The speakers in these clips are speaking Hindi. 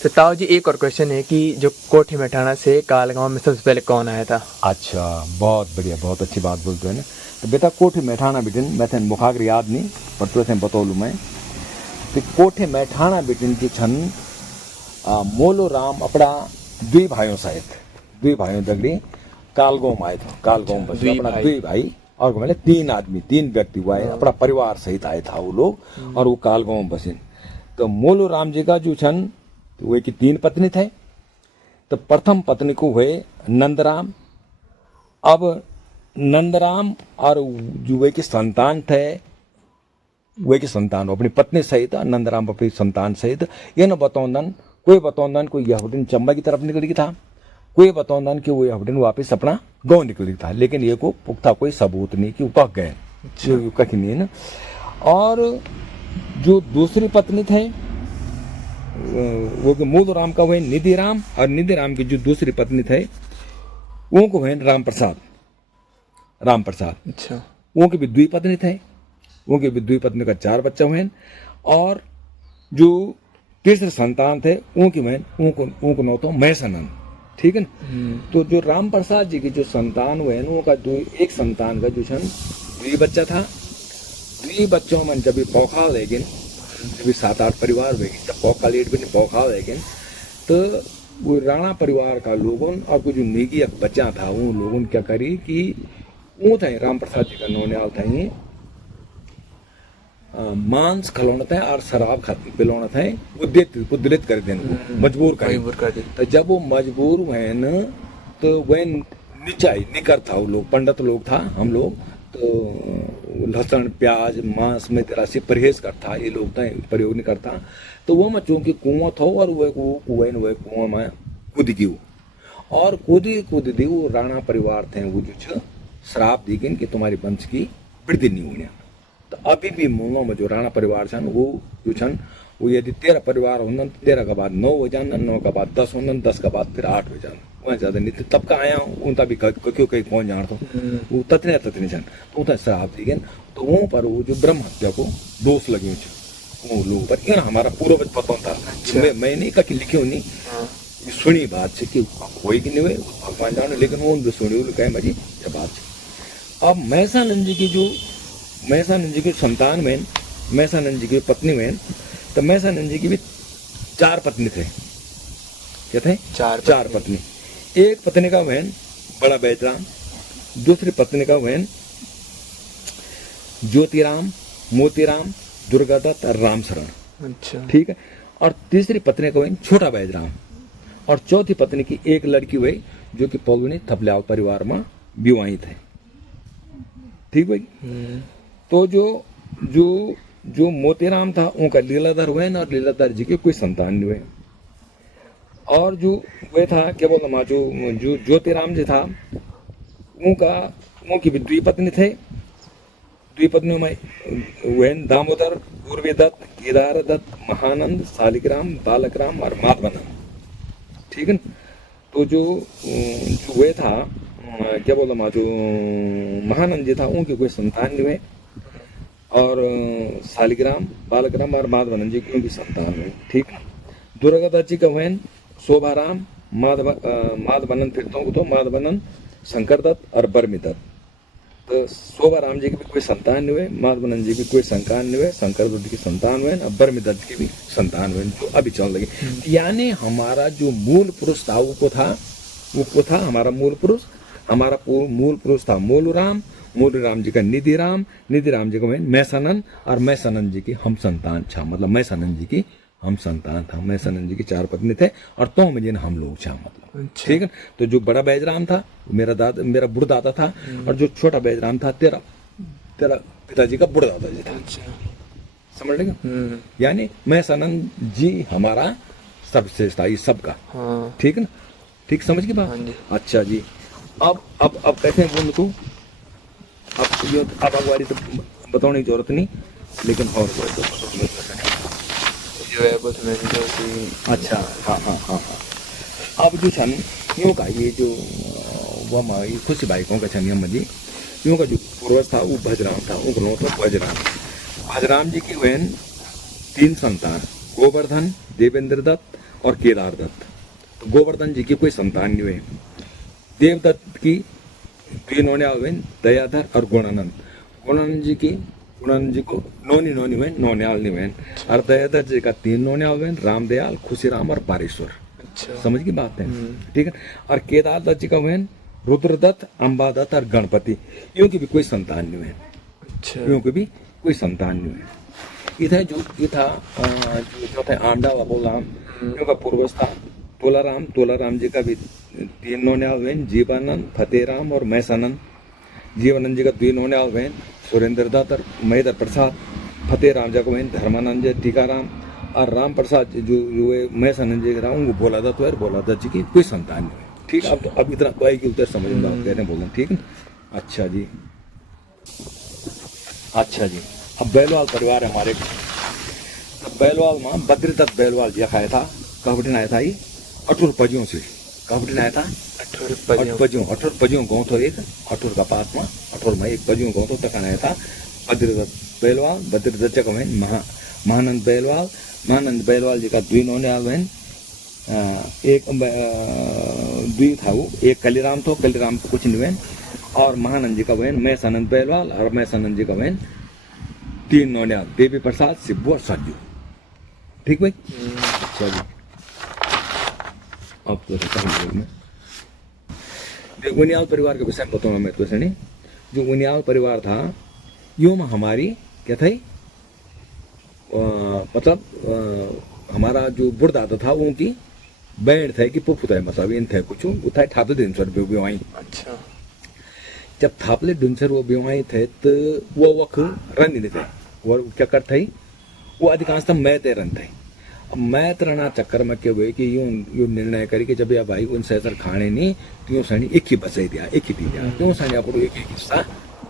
तो ताऊ जी एक और क्वेश्चन है कि जो कोठी मेठाना से कालगांव में सबसे पहले कौन आया था? अच्छा, बहुत बढ़िया, बहुत अच्छी बात बोलते हैं ना। तो बेटा कोठे मैठाना बिटिन मैं थे मुखाग्र याद नहीं पर तो थे बतौलू मैं तो कोठे मैठाना बिटिन की छन मोलो राम अपना दुई भाइयों सहित दुई भाइयों दगड़ी कालगांव में आए थे। कालगांव बस अपना दुई भाई और मैंने तीन आदमी तीन व्यक्ति हुआ है अपना परिवार सहित आए था वो लोग और वो कालगांव में बसे। तो मोलो राम जी का जो छन तो वे की तीन पत्नी थे। तो प्रथम पत्नी को हुए नंदराम। अब नंदराम और जो वे के संतान थे वे के संतान अपनी पत्नी सहित नंदराम अपनी संतान सहित ये न बतौंदन कोई यहूदीन चंबा की तरफ निकल गया था, कोई बतौंदन कि वो यहूदीन वापस अपना गांव निकल गया था, लेकिन ये को पुख्ता कोई सबूत नहीं कि वो कह गए कहीं नहीं ना। और जो दूसरी पत्नी थे वो मूल राम का हुए निधि राम और निधि राम की जो दूसरी पत्नी थे वो को हुए राम प्रसाद। अच्छा, वो की भी द्वि पत्नी थे, वो की भी द्वि पत्नी का 4 बच्चा हुए। और जो तीसरे संतान थे उनकी बहन उनको नो तो मैसनन, ठीक है ना। तो जो राम प्रसाद जी की जो संतान हुए उनका एक संतान का जो द्वि बच्चा था। द्वि बच्चों में जब पौखा लेकिन जब 7-8 परिवार हुए जब पौखा लेट भी नहीं पौखा लेकिन तो वो राणा परिवार का लोगों और कुछ जो नेगी बच्चा था वो लोगों क्या करी कि वो थे राम प्रसाद जी का नौनियाल था ये मांस खिलौना था और शराब पिलौना था उद्दलित कर देने मजबूर कर दे। तो जब वो मजबूर हुए न तो वह निचाई निकर था वो लोग पंडित लोग था हम लोग तो लहसुन प्याज मांस में तरह से परहेज करता ये लोग था प्रयोग नहीं करता। तो वो में चूंकि कुआं था और वह कुआं में कूद गई और कूद दी वो राणा परिवार थे वो जो श्राप दी गई कि तुम्हारी वंश की वृद्धि नहीं होने। तो अभी भी मूलों में जो राणा परिवार छन वो जो छन वो यदि 13 परिवार होना 13 के बाद 9 हो जाना 9 के बाद 10 होना 10 के बाद फिर 8 हो जाना वह ज्यादा नहीं। तब का आया उनका भी क्यों कहीं कौन जान तो वो ततने छन तो उतना श्राप दी गए। तो वहाँ पर वो जो ब्रह्म हत्या को दोष लगे वो लोगों पर इन हमारा पूर्वज पता था। मैं नहीं कहीं लिखे नहीं सुनी बात से कि कोई की नहीं हुए भगवान जाने लेकिन वो सुनी कहे मजी बात से। अब मैसानंद जी की संतान में मैसानंद जी की पत्नी में तो मैसानंद जी की भी 4 पत्नी थे। क्या थे? 4 पत्नी। एक पत्नी का बहन बड़ा बैजराम, दूसरी पत्नी का बहन ज्योतिराम, मोतीराम, दुर्गादत्त और रामशरण। अच्छा, ठीक है। और तीसरी पत्नी का बहन छोटा बैजराम और चौथी पत्नी की एक लड़की हुई जो कि पौलुनी थपलियाल परिवार में विवाही थे। ठीक भाई। तो जो मोतीराम था उनका लीलाधर हुए और लीलाधर जी के कोई संतान नहीं हुए। और जो वे था क्या बोलता माँ जो ज्योतिराम जी था उनकी भी द्विपत्नी थे। द्विपत्नियों में वे दामोदर, पूर्वीदत्त, केदार दत्त, महानंद, शालिग्राम, बालकराम और माधवानंद। ठीक है। तो जो वे था क्या बोलता माँ जो महानंद जी था उनकी कोई संतान नहीं हुए और शालिग्राम, बालकराम और माधवानंद जी की उनकी संतान हुई। ठीक। दुर्गादत्त जी का बहन शोभाराम, माधवानंद फिर तो माधवानंद, शंकर दत्त और बर्मीदत्त। तो शोभाराम जी की भी कोई संतान नहीं हुए, माधवानंद जी की कोई संतान नहीं हुए, शंकर दत्त की संतान हुए और बर्मीदत्त की भी संतान हुए जो अभी चल लगे। यानी हमारा जो मूल पुरुष था वो था हमारा मूल पुरुष था मूलराम जी का निधि राम जी का मैसानंद और मैसानंद जी की हम संतान था। मतलब मैसानंद जी की हम संतान था। मैसानंद जी की 4 पत्नी थे और तो में हम लोग था मतलब। ठीक है। तो जो बड़ा बैजराम था मेरा बुढ़दादा था और जो छोटा बैजराम था तेरा पिताजी का बुढ़दादा जी था। समझ लेगा। यानी मैसानंद जी हमारा सर्वश्रेष्ठ था ये सबका। ठीक है ना। ठीक समझ की बात। अच्छा जी। अब कैसे बोल तू अब अगवारी तो बताने की जरूरत नहीं लेकिन और जो है वो तुम्हें अच्छा हाँ। अब जो छन यूँ का ये जो वो हमारी खुशी बाइकों का छन मजी यूँ का जो पूर्वज था वो भजराम था उनको तो भजराम जी की बहन 3 संतान गोवर्धन, देवेंद्र दत्त और केदार दत्त। तो गोवर्धन जी की कोई संतान नहीं हुई। देवदत्त की द्वी नोनियाल हुए दयाधर और गुणानंद। गुणानंद जी को नोनी हुए, नोनियाल नहीं हुए। और दयाधर जी का 3 नोनियाल हुए, रामदयाल, खुशीराम और पारेश्वर। अच्छा। समझ की बात है, ठीक है। और केदार दत्त जी का हुए रुद्रदत्त, अंबादत्त और गणपति। यूं की भी कोई संतान नहीं हुए। अच्छा। यूं की भी कोई संतान नहीं हुए। इधर जो था जो था आंडा व बोलाम, इनका पूर्वज था तोलाराम जी का भी 3 नोनियाल हुए, जीवानंद, फतेहराम और मैसानंद। जीवानंद जी का 2 नोनियाल हुए, सुरेंद्र दत्त और महेंद्र प्रसाद। फतेहराम जी का हुए धर्मानंद जी, टीकाराम और राम प्रसाद जो मैसानंद जी का उनको बोला दत्त हुए। बोला दत्त जी की कोई संतान नहीं हुई। ठीक है, अब इतना कोई की उत्तर समझ में आप कह रहे हैं, बोल रहे हैं, ठीक है। अच्छा जी, अब बैलवाल परिवार है हमारे। बैलवाल मां बद्रीदत्त बैलवाल जी खाया था। कबड्डी आया था ये 18 पजियों से। कबड्डी आया था 18 पजियों गाँव तो एक 18 का पास में 18 में एक पजियों गाँव तो तक आया था बद्रीदत्त बैलवाल। बद्रीदत्त का बहन महानंद बैलवाल जी का 2 नोनियाल बहन, एक द्वी था वो, एक कलीराम तो कलीराम तो कुछ नहीं बहन। और महानंद जी का बहन मैसानंद बैलवाल और मैसानंद जी का बहन 3 नोनियाल, देवी प्रसाद, सिब्बू और सज्जू। ठीक भाई, चलिए अब तो में उनियाल परिवार के विषय में बताऊंगा मैं। तो नहीं, जो उनियाल परिवार था यूं में हमारी क्या था, मतलब हमारा जो बुढ़दादा था उनकी बैंड थे कि पुप्पू थे, मतलब इन थे कुछ उठाए ठापले दिन सर बेवाई। अच्छा। जब थापले दिन सर वो बेवाई थे तो वो वक्त रन नहीं थे। वो क्या करते वो अधिकांशतः मैते रन थे। अब मैत रहना चक्कर में क्या हुए कि यूं निर्णय करी कि जब या भाई उनसे सर खाने नहीं तो यूं सनी एक ही बचाई दिया, एक ही दी दिया, क्यों सनी आप एक हिस्सा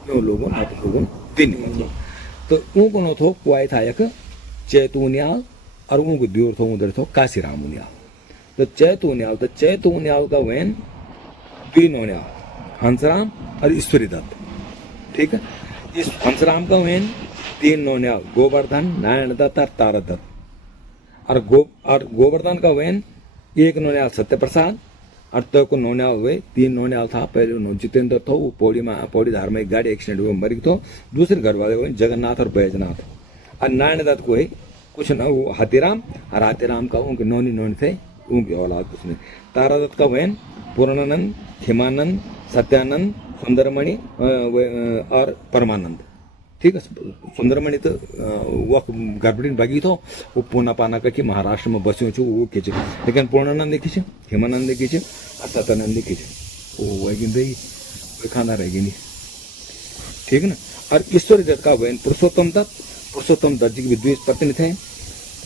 यूं लोगों दिन मतलब। तो उनको न थो कुआई था एक चैतुनियाल और उनको द्योर थो उधर थो काशीराम उनियाल। तो चैतुनियाल का वैन 2 नोनियाल, हंसराम और ईश्वरी दत्त। ठीक है, इस हंसराम का वैन 3 नोनियाल, गोवर्धन, नारायण दत्त और तारा दत्त। और गोवर्धन का वैन 1 नोनियाल सत्य प्रसाद और तो को नोनियाल हुए 3 नोनियाल था। पहले जितेंद्र था वो पौड़ी धार में एक गाड़ी एक्सीडेंट हुआ मर गई। तो दूसरे घर वाले हुए जगन्नाथ और बैजनाथ। और नारायण दत्त को कुछ न वो हाथीराम, और हाथीराम का उनके नोनी थे, उनकी औलाद कुछ नहीं। तारा दत्त का वैन पूर्णानंद, हेमानंद, सत्यानंद, सुंदरमणि और परमानंद। ठीक है, सुंदरमणि तो वह गर्भड़ी भागी तो वो पूना पाना करके महाराष्ट्र में बस्यो छू वो खींचे। लेकिन पूर्णानंद देखी छे, हेमानंद देखी छे और सत्यानंद देखी छे, वो वही खाना रहेगी नहीं। ठीक है ना। और ईश्वरी दत्त का वैन पुरुषोत्तम दत्त जी की 2 पत्नी थे।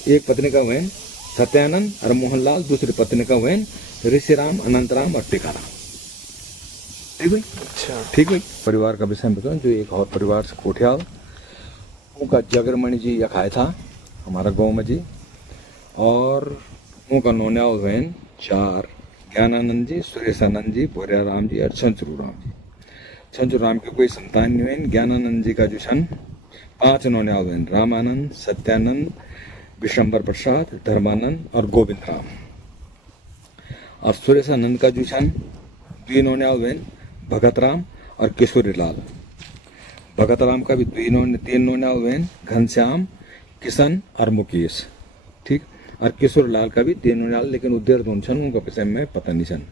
एक पत्नी का वैन सत्यानंद और मोहनलाल, दूसरी पत्नी का वैन ऋषिराम, अनंतराम और टीकाराम। ठीक भाई, अच्छा। ठीक भाई। परिवार का विषय में बताऊं, जो एक और परिवार से कोठियाल उनका जगरमणि जी या खाया था हमारा गाँव में जी। और उनका नोनियाल वैन 4 ज्ञानानंद जी, सुरेशानंद जी, बोरियाराम जी और छंचरू राम जी। छंचरू राम की कोई संतान नहीं हुई। ज्ञानानंद जी का जो सन 5 नोनियाल वैन रामानंद, सत्यानंद, विशंबर प्रसाद, धर्मानंद और गोविंद राम। और सुरेशानंद का जो सन 2 नोनियाल वैन भगत राम और किशोरी लाल। भगत राम का भी 3 नोनियाल वैन घनश्याम, किशन और मुकेश। ठीक, और किशोर लाल का भी 3 नोनियाल, लेकिन उधर दोनों छन उनका विषय में पता नहीं छन।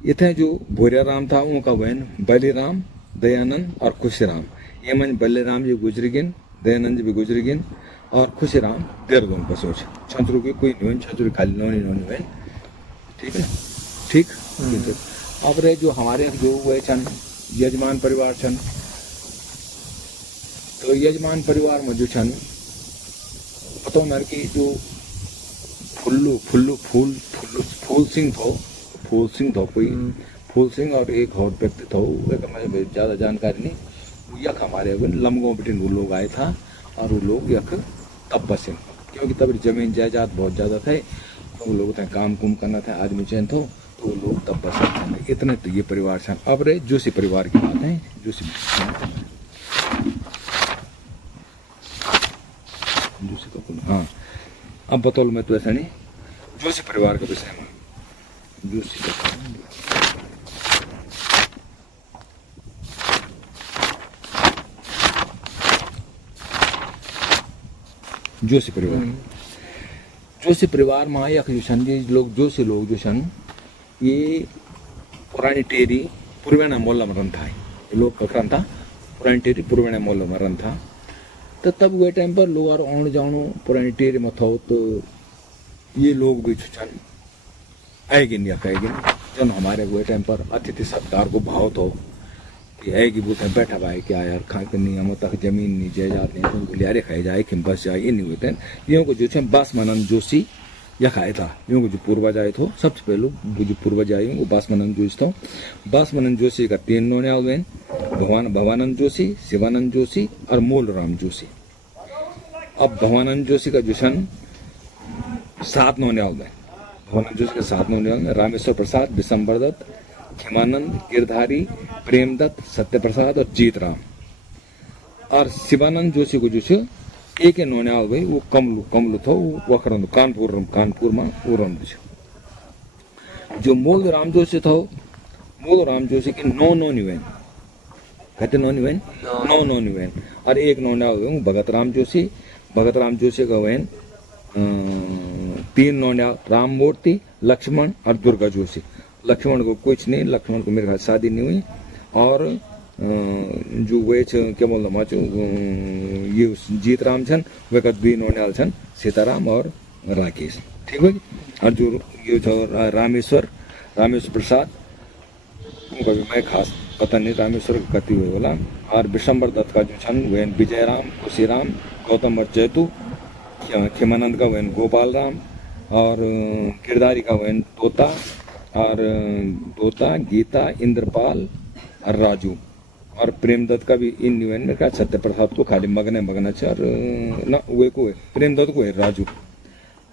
इथे जो बोरियाराम था उनका वैन बलिराम, दयानंद और खुशीराम। ये मन बलिराम जी गुजरी गिन, दयानंद जी भी गुजरी गिन और खुशीराम देहरादून पर सोच। छंचरू की कोई नहीं, छंचरू खाली नोनी वैन। ठीक है ना, ठीक। अब रे जो हमारे जो हुए छन यजमान परिवार छन, तो यजमान परिवार में जो छन पता मेरे की जो फूल सिंह थो कोई फूल सिंह और एक और व्यक्ति था, मुझे ज्यादा जानकारी नहीं। यख हमारे लमगों बिटिन वो लोग आए था और वो लोग यख तब बसे, क्योंकि तब जमीन जायदाद बहुत ज्यादा थे, तो वो लोग काम कुम करना था, आदमी चैन तो वो लोग तब बसे थे। इतने तो ये परिवार छन। अब रे जोशी परिवार की बात है। जोशी तो हाँ, अब बतौल मैं तो ऐसा नहीं जोशी परिवार के विषय में। जोशी जोशी परिवार, जोशी परिवार में यख जो छन ये लोग जोशी लोग जो छन ये पुरानी टेरी पूर्वेना मोहल्ला में रहता है। ये लोग कखरन था पुरानी टेरी पूर्वेना मोहल्ला में रहता था। तो तब वे टाइम पर लोग आने जानो पुरानी टेरी में था तो ये लोग भी छन आएगी नहीं आएगी जन हमारे वो टाइम पर अतिथि सत्कार को भाव तो कि आएगी बोलते बैठा भाई क्या यार खा के नहीं हम तक जमीन नहीं जायदाद नहीं तुम बोले अरे खाए जाए कि बस जाए ये नहीं होते हैं। यूँ को जो बासमानंद जोशी या खाए था यूँ को जो पूर्वज आए थे सबसे पहले जो पूर्वज आए वो बासमानंद जोशी था। बासमानंद जोशी का 3 नौने आवेन भवानंद जोशी, शिवानंद जोशी और मूलराम जोशी। अब भवानंद जोशी का जो 7 नौने आवेन भवानंद जोशी के 7 नौने आवेन रामेश्वर प्रसाद, विशंबर दत्त, खेमानंद, गिरधारी, प्रेमदत्त, सत्यप्रसाद और जीतराम। और शिवानंद जोशी को जो एक नौने आ गई वो कमलू था वो वखरन कानपुर में वो रंद जो मूल राम जोशी था मूल राम जोशी की 9 नौनी वैन कहते 9 वैन 9 नौनी वैन और एक नौने आ गए भगत राम जोशी का वैन 3 नौने राम मूर्ति, लक्ष्मण और दुर्गा जोशी। लक्ष्मण को कुछ नहीं, लक्ष्मण को मेरे ख्याल शादी नहीं हुई। और जो वे क्या बोल रहा ये जीतराम छन वे का 2 नौनियाल छन सीताराम और राकेश। ठीक है। और जो ये रामेश्वर प्रसाद उनका भी मैं खास पता नहीं रामेश्वर कति हुए बोला। और विशंबर दत्त का जो छन वे विजयराम, खुशीराम, गौतम और चैतु, खेमानंद का वे गोपाल राम और किरदारी का वे तोता और गीता, इंद्रपाल और राजू। और प्रेमदत्त का भी इन निवेन में क्या सत्यप्रसाद को खाली मगना छ और ना वे को प्रेमदत्त को है राजू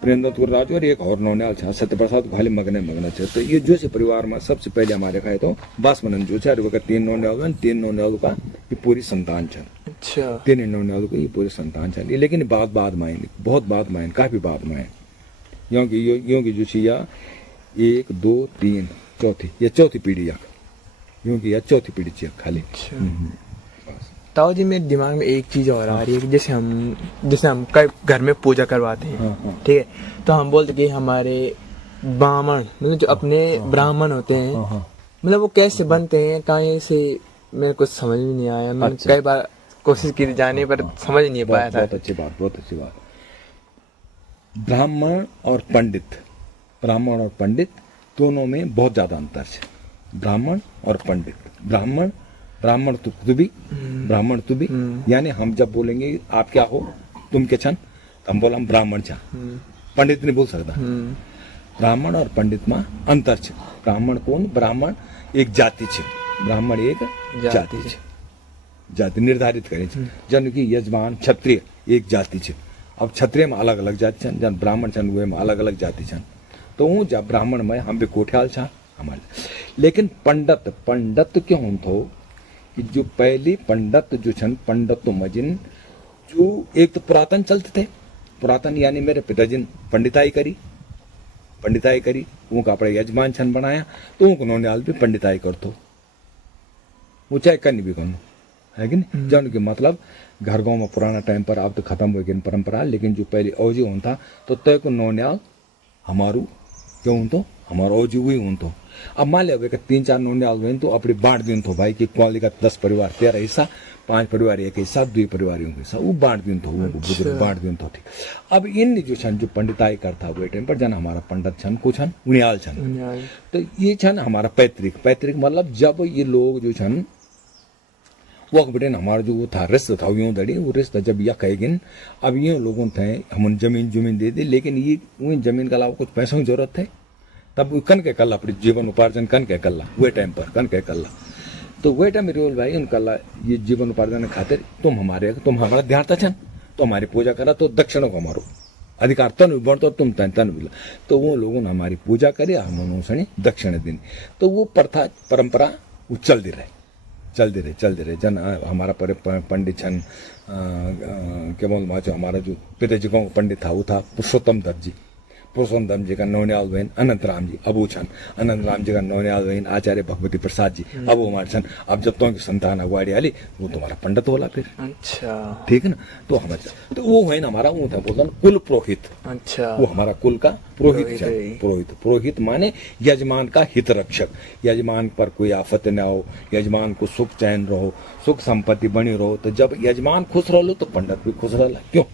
और एक और नौनियाल छ सत्यप्रसाद को खाली मगना छ। तो ये जोशी परिवार में सबसे पहले हमारे खाए तो बासमानंद जोशी और वे का 3 नौनियाल 3 नौनियाल का ये पूरी संतान छ। अच्छा 3 नौनियाल को ये पूरी संतान छ। लेकिन बाद में बहुत बाद में काफी बाद में यों की जोशी या 1 2 3 चौथी पीढ़ी यूँ की चौथी पीढ़ी चाहिए खाली। ताऊ जी मेरे दिमाग में एक चीज और आ रही है कि जैसे हम घर में पूजा करवाते हैं। ठीक है। तो हम बोलते कि हमारे ब्राह्मण मतलब जो अपने ब्राह्मण होते हैं मतलब वो कैसे बनते हैं कहीं से मेरे को समझ में नहीं आया। मैंने कई बार कोशिश की जाने पर समझ नहीं पाया था। बहुत अच्छी बात। ब्राह्मण और पंडित दोनों में बहुत ज्यादा अंतर है। ब्राह्मण और पंडित ब्राह्मण तो भी यानी हम जब बोलेंगे आप क्या हो तुम के छन तो हम बोला हम ब्राह्मण छा पंडित नहीं बोल सकता। ब्राह्मण और पंडित में अंतर है। ब्राह्मण एक जाति है। ब्राह्मण एक जाति है। जाति निर्धारित करे जन की यजमान क्षत्रिय एक जाति है। अब क्षत्रिय में अलग अलग जाति छन जन ब्राह्मण छन वे में अलग अलग जाति छन। तो जब ब्राह्मण में हम भी कोठियाल छा हमारे। लेकिन पंडित क्यों हो कि जो पहली पंडित जो छन पंडित मजिन जो एक तो पुरातन चलते थे पुरातन यानी मेरे पिताजी ने पंडिताई करी उनका अपने यजमान छन बनाया तो उनको नौनियाल भी पंडिताई करतो वो चाहे करनी भी करनो है कि नहीं। जन के मतलब घर गाँव में पुराना टाइम पर अब तो खत्म हो गई परंपरा। लेकिन जो पहले औजी होता तो तय को नौनियाल हमारू क्यों तो हमारा औजी हुई तो अब मान लिया 3-4 नौनियाल हुए तो अपनी बांट दिन तो भाई कि क्वाली का 10 परिवार 13 हिस्सा 5 परिवार एक हिस्सा 2 परिवार हिस्सा वो बांट दिन तो बांट दिन तो ठीक। अब इन जो छन जो पंडिताई करता वो टाइम पर जन हमारा पंडित छन को छन उनियाल छन तो ये छन हमारा पैतृक मतलब जब ये लोग जो छन वो बेटे हमारा जो वो था रिश्ता था यूँ दड़ी वो रिश्ता जब यह कहेगिन अब ये लोगों थे हम जमीन दे दे लेकिन ये जमीन के अलावा कुछ पैसों की जरूरत है तब कन के कल्ला अपनी जीवन उपार्जन कन के कल्ला वे टाइम पर कन के कल्ला तो वे टाइम रोल भाई उन कल्ला ये जीवन उपार्जन खातिर तुम हमारा ध्यान छन तो हमारी पूजा करा तो दक्षिण को हमारो अधिकार तन बढ़तो तुम तन मिला तो वो लोगों ने हमारी पूजा करे हम सनी दक्षिण दिन तो वो प्रथा परंपरा वो चलती रहे जन हमारा पंडित छन क्या बोल हमारा जो पिताजी का पंडित था वो था पुरुषोत्तम दत्त जी पुरुषोत्तम जी का नौनियाल बहन अनंत राम जी अबू छन, अनंत राम जी का नौनियाल बहन आचार्य भगवती प्रसाद जी अबू हमारे छन। अब जब तो संतान अगवाड़ी आली वो तुम्हारा पंडित होला फिर, अच्छा ठीक है ना। तो हमारे तो वो है ना हमारा वो था बोलता कुल पुरोहित, अच्छा वो हमारा कुल का पुरोहित पुरोहित है। है। पुरोहित पुरोहित माने यजमान का हित रक्षक, यजमान पर कोई आफत न हो, यजमान को सुख चैन रहो, सुख संपत्ति बनी रहो। तो जब यजमान खुश रहो तो पंडित भी खुश रहा। क्यों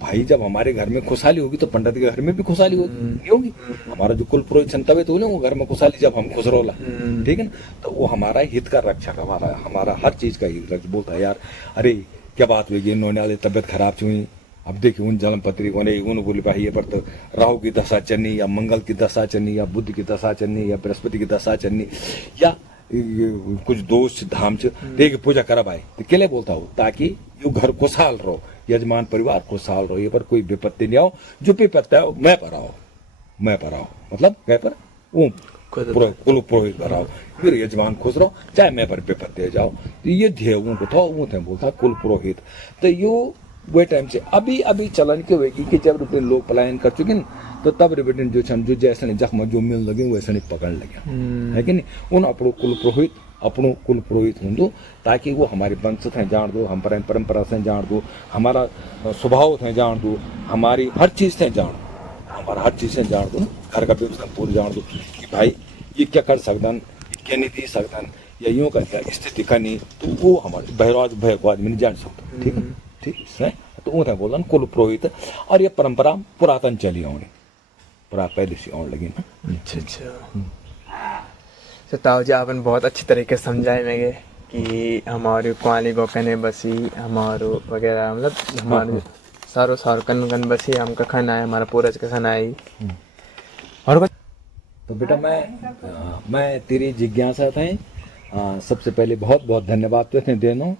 भाई, जब हमारे घर में खुशहाली होगी तो पंडित के घर में भी खुशहाली होगी। हमारा जो कुल पुरोहित तबे तो वो घर में खुशहाली जब हम खुश रोला, ठीक है ना। तो वो हमारा हित का रक्षक, हमारा हर चीज का हित रक्षक। बोलता है यार अरे क्या बात हुई, नौनियाल तबियत खराब हुई, अब देखिए उन जन्म पत्री उन बोली भाई ये पर तो राहु की दशा चलनी या मंगल की दशा चलनी या बुध की दशा चलनी या बृहस्पति की दशा चलनी या कुछ दोष धाम से देख पूजा करब आए तो के लिए बोलता हूँ ताकि यो घर खुशहाल रहो, यजमान परिवार खुशहाल रहो, ये पर कोई विपत्ति नहीं आओ, जो विपत्ति आओ मैं पर आओ, मैं पर आओ मतलब गए पर कुल पुरोहित पर आओ, फिर यजमान खुश रहो चाहे मैं पर विपत्ति जाओ। तो ये ध्येय को था वो थे बोलता कुल पुरोहित। तो यो वो टाइम से अभी अभी चलन के होगी कि जब लोग पलायन कर चुके ना तो तब रिबेटन जो छन जो जैसे जख्म जो मिल लगे वैसे नहीं पकड़ लगे, है कि नहीं। उन अपनो कुल पुरोहित हों ताकि वो हमारे वंश थे जान दो, हम परंपरा से जान दो, हमारा स्वभाव थे जान दो, हमारी हर चीज थे जान दो, हमारा हर चीज से जान दो ना, घर का व्यवस्था पूरी जान दो कि भाई ये क्या कर सकतन, क्या नहीं दे सकतन या यूं का क्या स्थिति करनी। तो वो हमारे बहराज भय को आदमी नहीं जान सकता, ठीक है ठीक है। तो वो बोला कुल पुरोहित। और ये परंपरा पुरातन चली आने पहले से आने लगी ना। अच्छा अच्छा। तो ताऊ जी आपने बहुत अच्छी तरीके से समझाए मेरे कि हमारे कुआली गोकने बसी हमारो वगैरह मतलब हमारे सारो सारो कन बसी हमका खाना है, हमारा पूरज का खाना है। और तो बेटा मैं तेरी जिज्ञासा थे सबसे पहले बहुत बहुत धन्यवाद तो देनो,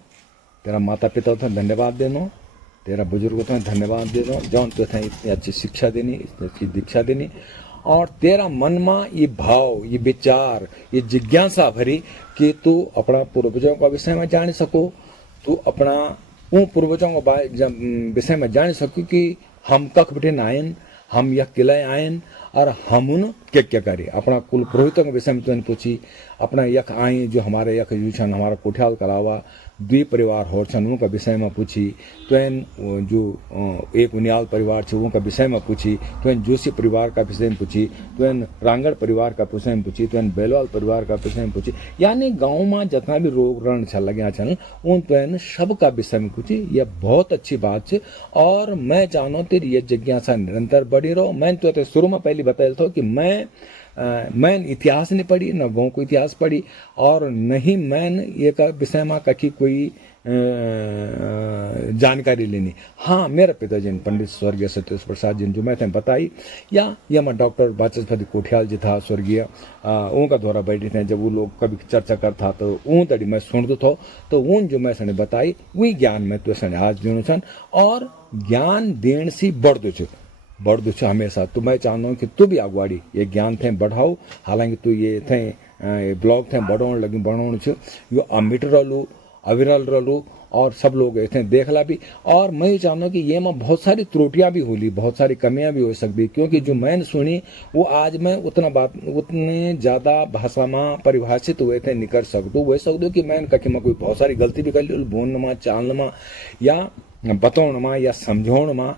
तेरा माता पिता थे धन्यवाद देनो, तेरा बुजुर्ग थे धन्यवाद देनो जौन तो थे इतनी अच्छी शिक्षा देनी, इतनी अच्छी दीक्षा देनी। और तेरा मन में ये भाव, ये विचार, ये जिज्ञासा भरी कि तू अपना पूर्वजों का विषय में जान सको, तू अपना उन पूर्वजों का विषय में जान सको कि हम कख बिठे आयन, हम यह किले आयन और हम उन क्या क्या करे। अपना कुल पुरोहितों के विषय में तो पूछी, अपना यख आए जो हमारे यख यूछन हमारा कोठियाल के अलावा द्वि परिवार हो छन उनका विषय में पूछी, तो जो एक उनियाल परिवार छे उनका विषय में पूछी, तो जोशी परिवार का विषय में पूछी, तो रांगड़ परिवार का विषय में पूछी, तो बेलवाल परिवार का विषय में पूछी। यानी गाँव में जितना भी रोग रण छल लगे छन उन तो सब का विषय में पूछी। यह बहुत अच्छी बात है और मैं चाहूँ तेरी ये जिज्ञासा निरंतर बढ़ी रहो। मैं तो शुरू में पहले बताया था कि मैं इतिहास नहीं पढ़ी, न गाँव को इतिहास पढ़ी और नहीं मैं ये का विषय में कभी कोई जानकारी लेनी। हाँ मेरा पिताजी पंडित स्वर्गीय सत्येश प्रसाद जी जो मैं थे बताई या मैं डॉक्टर बाचस्पति कोठियाल जी था स्वर्गीय उनका द्वारा बैठे थे जब वो लोग कभी चर्चा करता तो ऊँ तड़ी मैं सुनते थो। तो उन जो मैं सने बताई वही ज्ञान में तो सने आज देनो छन और ज्ञान देण सी बढ़ दो हमेशा। तो मैं चाहता हूँ कि तू भी अगवाड़ी ये ज्ञान थे बढ़ाओ। हालांकि तू ये थे ब्लॉग थे बढ़ाने लगी बढ़ाने छो यो अमिट रहलू अविरल रहलू और सब लोग थे देखला भी। और मैं ये चाहता हूँ कि ये में बहुत सारी त्रुटियां भी होली, बहुत सारी कमियां भी हो सकती, क्योंकि जो मैंने सुनी वो आज मैं उतने ज्यादा भाषा में परिभाषित हुए थे निकल सकूँ वह सकूँ कि मैं कहीं में कोई बहुत सारी गलती भी कर ली बोलने में चालने में या बताने में या समझाने में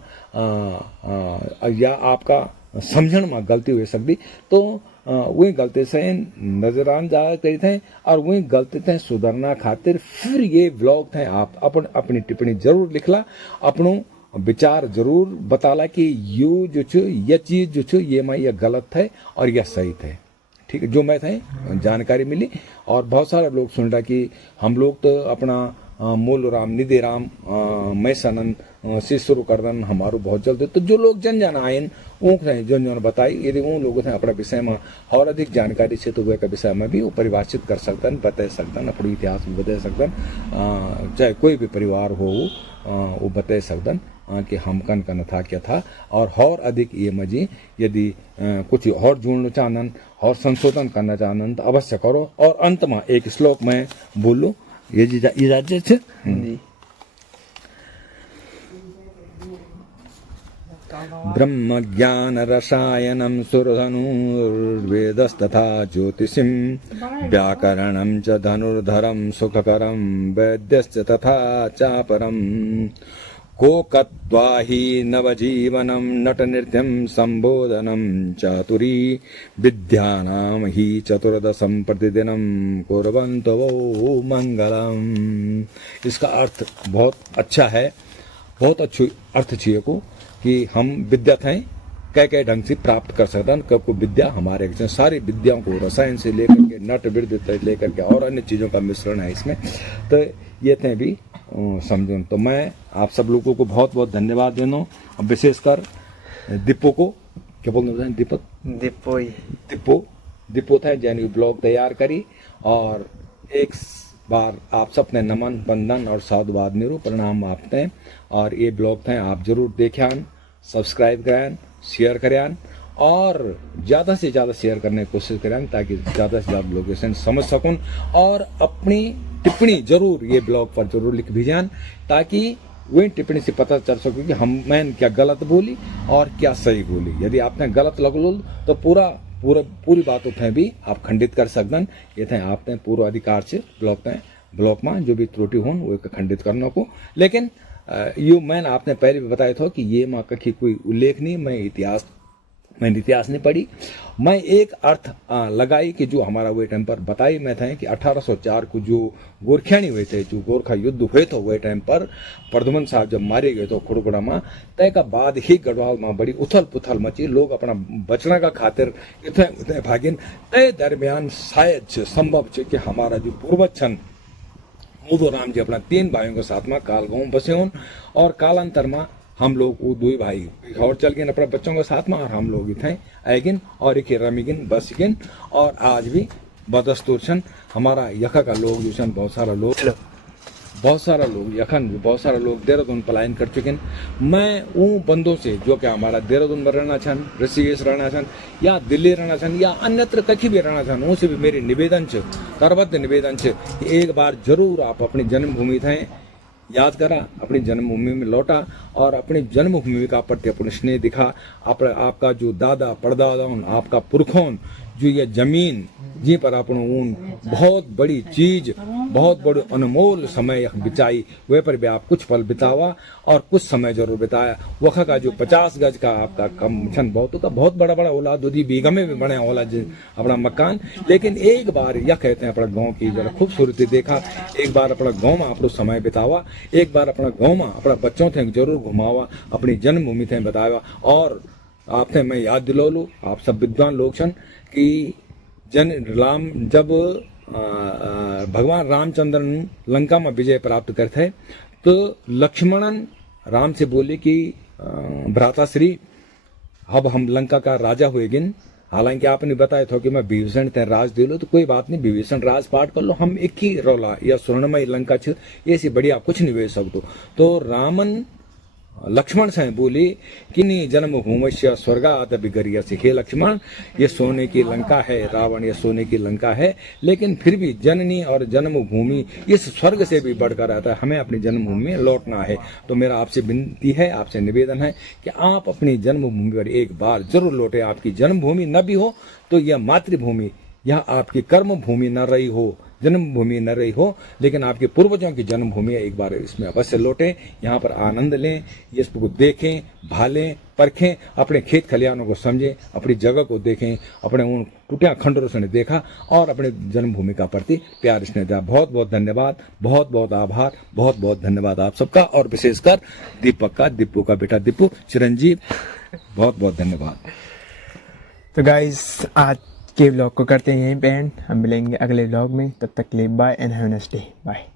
या आपका समझण में गलती हो सकती। तो वही गलती से नजरान जा करी थे और वही गलती थे सुधरना खातिर फिर ये व्लॉग थे आप अपनी टिप्पणी जरूर लिखला, अपनो विचार जरूर बताला कि यो जो छो ये चीज जो छो ये मैं ये गलत थे और यह सही थे। ठीक है, जो मैं थे जानकारी मिली और बहुत सारे लोग सुन रहा कि हम लोग तो अपना मूल राम निधि राम मैं सनन से शुरू कर दन हमारो बहुत जल्द। तो जो लोग जन आयन ऊँख रहे जन बताई यदि उन लोगों से अपना विषय में और अधिक जानकारी से तो वह का विषय में भी वो परिभाषित कर सकतन बता सकतन अपने इतिहास में बता सकतन चाहे कोई भी परिवार हो वो बता सकतन कि हम कन था क्या था। और अधिक ये मजी यदि कुछ और जोड़ना चाहन और संशोधन करना चाहन तो अवश्य करो। और अंत में एक श्लोक मैं बोलूँ ये इजाजत है। ब्रह्म ज्ञान रसायनम सुरधनुर्वेदस्तथा ज्योतिषिं व्याकरणं च धनुर्धरं सुखकरं वैद्यश्च तथा चापरम् कोकत्वा हि नवजीवनं नटनृत्यं संबोधनं चातुरी विद्यानां हि चतुर्दशं प्रतिदिनं कुर्वन्तो मंगलम। इसका अर्थ बहुत अच्छा है, बहुत अच्छी अर्थ चाहिए को कि हम विद्यात हैं कई ढंग से प्राप्त कर सकते हैं। कब को विद्या हमारे सारी विद्याओं को रसायन से लेकर के नट वृद्धि से लेकर के और अन्य चीज़ों का मिश्रण है इसमें, तो ये थे भी समझो। तो मैं आप सब लोगों को बहुत बहुत धन्यवाद देना, और विशेषकर दीपो को, क्या बोलते हैं दीपक, दीपो था जैन ब्लॉग तैयार करी, और एक बार आप सब ने नमन वंदन और साधुवाद निरु प्रणाम आपते हैं। और ये ब्लॉग थे आप जरूर देखें, सब्सक्राइब करें, शेयर करें, और ज़्यादा से ज़्यादा शेयर करने की कोशिश करें ताकि ज़्यादा से ज़्यादा लोग इसे समझ सकूं, और अपनी टिप्पणी जरूर ये ब्लॉग पर जरूर लिख भेजें ताकि वही टिप्पणी से पता चल सके कि मैंने क्या गलत बोली और क्या सही बोली। यदि आपने गलत लगलो तो पूरी बातों थे भी आप खंडित कर सकते। ये थे आपने पूर्व अधिकार से ब्लॉग में जो भी त्रुटि हो वो खंडित करने को। लेकिन यो मैंने आपने पहले भी बताया था कि ये माँ कखी कोई उल्लेख नहीं, मैंने इतिहास नहीं पढ़ी। मैं एक अर्थ लगाई कि जो हमारा वो टाइम पर बताई मैं था कि 1804 को जो गोरखियानी हुए थे, जो गोरखा युद्ध हुए थे वो टाइम पर प्रद्युमन साहब जब मारे गए थे खुड़गुड़ा में, तय का बाद ही गढ़वाल में बड़ी उथल पुथल मची, लोग अपना बचने का खातिर इतने भागिन। तय दरमियान शायद संभव है कि हमारा जो पूर्वज छन उदो राम जी अपना 3 भाइयों के साथ में कालगांव बसे हों, और कालांतर में हम लोग वो 2 भाई और चल गए अपने बच्चों के साथ में, और हम लोग थे आएगिन और एक रमीगिन बसगिन। और आज भी बदस्तूर छन हमारा यखा का लोग जो छन बहुत सारा लोग देहरादून पलायन कर चुके हैं। मैं उन बंदों से जो कि हमारा देहरादून में रहना छन, ऋषिकेश रहना छन, या दिल्ली रहना छन, या अन्यत्र कहीं भी रहना छन, उनसे भी मेरी निवेदन है, करबद्ध निवेदन है कि एक बार जरूर आप अपनी जन्मभूमि थे याद करा, अपनी जन्मभूमि में लौटा और अपनी जन्मभूमि का प्रति अपने स्नेह दिखा। आपका जो दादा परदादा आपका पुरखों जो ये जमीन जी पर अपन ऊन बहुत बड़ी चीज, बहुत बड़ी अनमोल समय बिताई, वे पर भी आप कुछ पल बितावा और कुछ समय जरूर बिताया। वखा का जो 50 गज का आपका कम छन बहुत बड़ा औलाद दूधी बीघा में भी बने औलाद अपना मकान। लेकिन एक बार यह कहते हैं अपना गाँव की जरा खूबसूरती देखा, एक बार अपना गाँव में आप समय बितावा, एक बार अपना गाँव में अपना बच्चों थे जरूर घुमावा, अपनी जन्मभूमि थे बतावा। और आपसे मैं याद दिलो लूँ आप सब विद्वान लोग छन कि जब भगवान रामचंद्र लंका में विजय प्राप्त करते तो लक्ष्मणन राम से बोले कि भ्राताश्री अब हम लंका का राजा हुएगिन, हालांकि आपने बताया था कि मैं विभीषण ते राज दे लो, तो कोई बात नहीं, विभीषण राज पाठ कर लो, हम एक ही रोला या स्वर्णमय लंका छ, ऐसी बढ़िया कुछ नहीं वे सकते। तो रामन लक्ष्मण से बोली कि नहीं जन्मभूमि स्वर्गात बिगरिया से, हे लक्ष्मण ये सोने की लंका है, रावण ये सोने की लंका है, लेकिन फिर भी जननी और जन्मभूमि इस स्वर्ग से भी बढ़कर आता है, हमें अपनी जन्मभूमि में लौटना है। तो मेरा आपसे विनती है, आपसे निवेदन है कि आप अपनी जन्मभूमि पर एक बार जरूर लौटे। आपकी जन्मभूमि न भी हो तो यह मातृभूमि, यह आपकी कर्म भूमि न रही हो, जन्मभूमि न रही हो, लेकिन आपके पूर्वजों की जन्मभूमि एक बार इसमें अवश्य लौटें, यहाँ पर आनंद लें, इसको देखें, भालें, परखें, अपने खेत खलिहानों को समझें, अपनी जगह को देखें, अपने उन टूटिया खंडरों से देखा और अपने जन्मभूमि का प्रति प्यार स्नेह दिया। बहुत बहुत धन्यवाद, बहुत बहुत आभार, बहुत बहुत धन्यवाद आप सबका, और विशेषकर दीपक का, दीपू का बेटा दीपू चिरंजीव, बहुत बहुत धन्यवाद। तो गाइस आज के व्लॉग को करते हैं यहीं पे एंड, हम मिलेंगे अगले व्लॉग में, तब तक के लिए bye and have a nice day, bye.